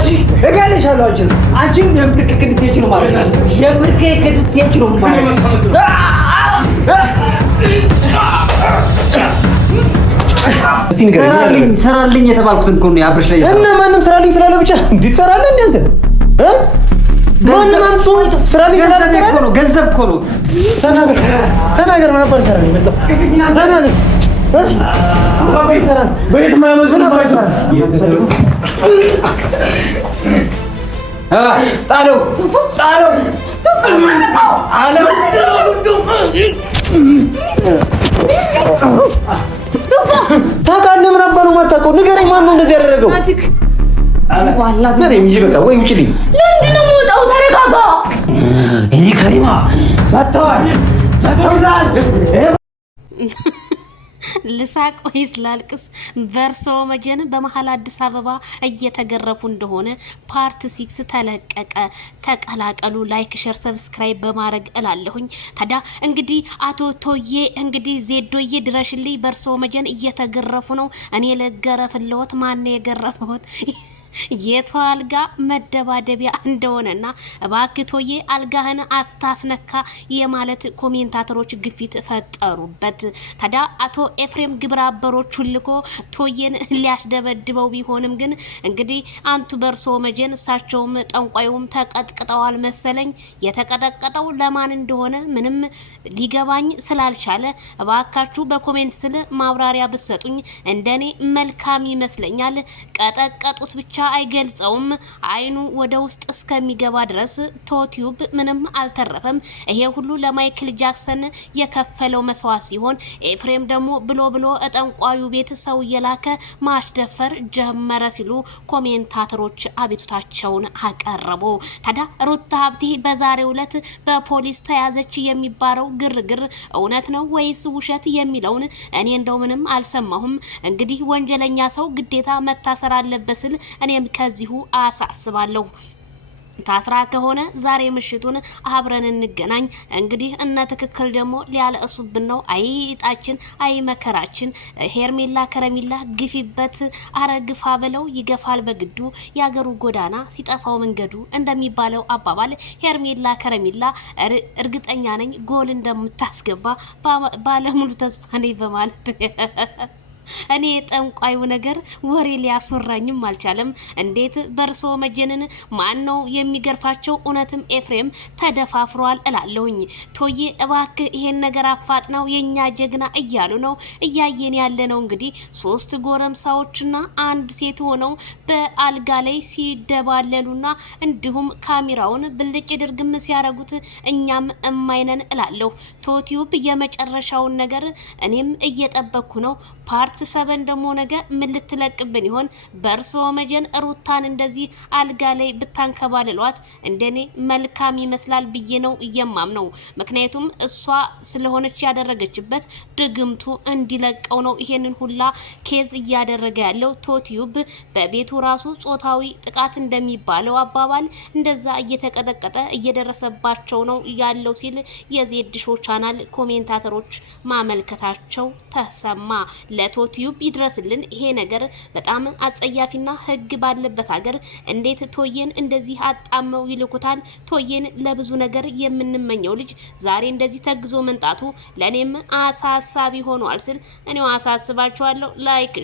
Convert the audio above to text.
እሺ እገልሻለሁ አንቺን የምርክ ክትቴች ነው ማለት ነው የምርክ ክትቴች ነው ማለት ነው ሰራልኝ የተባልኩትን እኮ ነው አብርሽ ላይ እና ማንም ሰራልኝ ስላለ ብቻ እንድትሰራለህ እንዴ አንተ ማንም አምጡ ሰራልኝ ስላለ ነው ገንዘብ እኮ ነው ተናገር ምን ነበር ሰራልኝ መጣ ተናገር በየት ማያመጥ ምን ነበር ጣለው አለው ታውቃለህ ምን አባ ነው የማታውቀው ንገረኝ ማን ነው እንደዚህ ያደረገው ዋላ በሬ እንጂ በቃ ወይ ውጪልኝ ለምንድን ነው የምወጣው ተረጋጋ እኔ ከሪማ መጣው ልሳቅ ወይስ ላልቅስ? በርሶ መጀን በመሃል አዲስ አበባ እየተገረፉ እንደሆነ ፓርት 6 ተለቀቀ። ተቀላቀሉ። ላይክ፣ ሼር፣ ሰብስክራይብ በማድረግ እላለሁኝ። ታዲያ እንግዲህ አቶ ቶዬ እንግዲህ ዜዶዬ ድረሽልኝ በርሶ መጀን እየተገረፉ ነው። እኔ ልገረፍልዎት? ማን የገረፈዎት? የቷ አልጋ መደባደቢያ እንደሆነና እባክቶዬ አልጋህን አታስነካ የማለት ኮሜንታተሮች ግፊት ፈጠሩበት። ታዲያ አቶ ኤፍሬም ግብረ አበሮቹን ልኮ ቶዬን ሊያስደበድበው ቢሆንም ግን እንግዲህ አንቱ በርሶ መጀን እሳቸውም ጠንቋዩም ተቀጥቅጠዋል መሰለኝ። የተቀጠቀጠው ለማን እንደሆነ ምንም ሊገባኝ ስላልቻለ እባካችሁ በኮሜንት ስለ ማብራሪያ ብትሰጡኝ እንደኔ መልካም ይመስለኛል። ቀጠቀጡት ብቻ አይገልጸውም። አይኑ ወደ ውስጥ እስከሚገባ ድረስ ቶቲዩብ ምንም አልተረፈም። ይሄ ሁሉ ለማይክል ጃክሰን የከፈለው መስዋዕት ሲሆን ኤፍሬም ደግሞ ብሎ ጠንቋዩ ቤት ሰው እየላከ ማስደፈር ጀመረ ሲሉ ኮሜንታተሮች አቤቱታቸውን አቀረቡ። ታዲያ ሩታ ሀብቴ በዛሬው ዕለት በፖሊስ ተያዘች የሚባለው ግርግር እውነት ነው ወይስ ውሸት የሚለውን እኔ እንደው ምንም አልሰማሁም። እንግዲህ ወንጀለኛ ሰው ግዴታ መታሰር አለበት ስል እኔም ከዚሁ አሳስባለሁ። ታስራ ከሆነ ዛሬ ምሽቱን አብረን እንገናኝ። እንግዲህ እነ ትክክል ደግሞ ሊያለእሱብን ነው። አይ እጣችን፣ አይ መከራችን። ሄርሜላ ከረሚላ ግፊበት፣ አረግፋ ብለው ይገፋል በግዱ። ያገሩ ጎዳና ሲጠፋው መንገዱ እንደሚባለው አባባል ሄርሜላ ከረሚላ እርግጠኛ ነኝ ጎል እንደምታስገባ ባለሙሉ ተስፋ ነኝ በማለት እኔ ጠንቋዩ ነገር ወሬ ሊያስወራኝም አልቻለም። እንዴት በርሶ መጀንን ማን ነው የሚገርፋቸው? እውነትም ኤፍሬም ተደፋፍሯል እላለሁኝ። ቶዬ እባክህ ይሄን ነገር አፋጥነው የኛ ጀግና እያሉ ነው እያየን ያለ ነው። እንግዲህ 3 ጎረምሳዎችና 1 ሴት ሆነው በአልጋ ላይ ሲደባለሉና እንዲሁም ካሜራውን ብልጭ ድርግም ሲያረጉት እኛም እማይነን እላለሁ። ቶቲዩብ የመጨረሻውን ነገር እኔም እየጠበቅኩ ነው። ፓርት 7 ደግሞ ነገ ምን ልትለቅብን ይሆን? በርሶ መጀን ሩታን እንደዚህ አልጋ ላይ ብታንከባልሏት እንደኔ መልካም ይመስላል ብዬ ነው እየማምነው። ምክንያቱም እሷ ስለሆነች ያደረገችበት ድግምቱ እንዲለቀው ነው ይሄንን ሁላ ኬዝ እያደረገ ያለው። ቶቲዩብ በቤቱ ራሱ ጾታዊ ጥቃት እንደሚባለው አባባል እንደዛ እየተቀጠቀጠ እየደረሰባቸው ነው ያለው ሲል የዜድ ሾው ቻናል ኮሜንታተሮች ማመልከታቸው ተሰማ። ለቶቲዩብ ይድረስልን። ይሄ ነገር በጣም አጸያፊና ሕግ ባለበት ሀገር እንዴት ቶዬን እንደዚህ አጣመው ይልኩታል? ቶዬን ለብዙ ነገር የምንመኘው ልጅ ዛሬ እንደዚህ ተግዞ መንጣቱ ለኔም አሳሳቢ ሆኗል ስል እኔው አሳስባችኋለሁ። ላይክ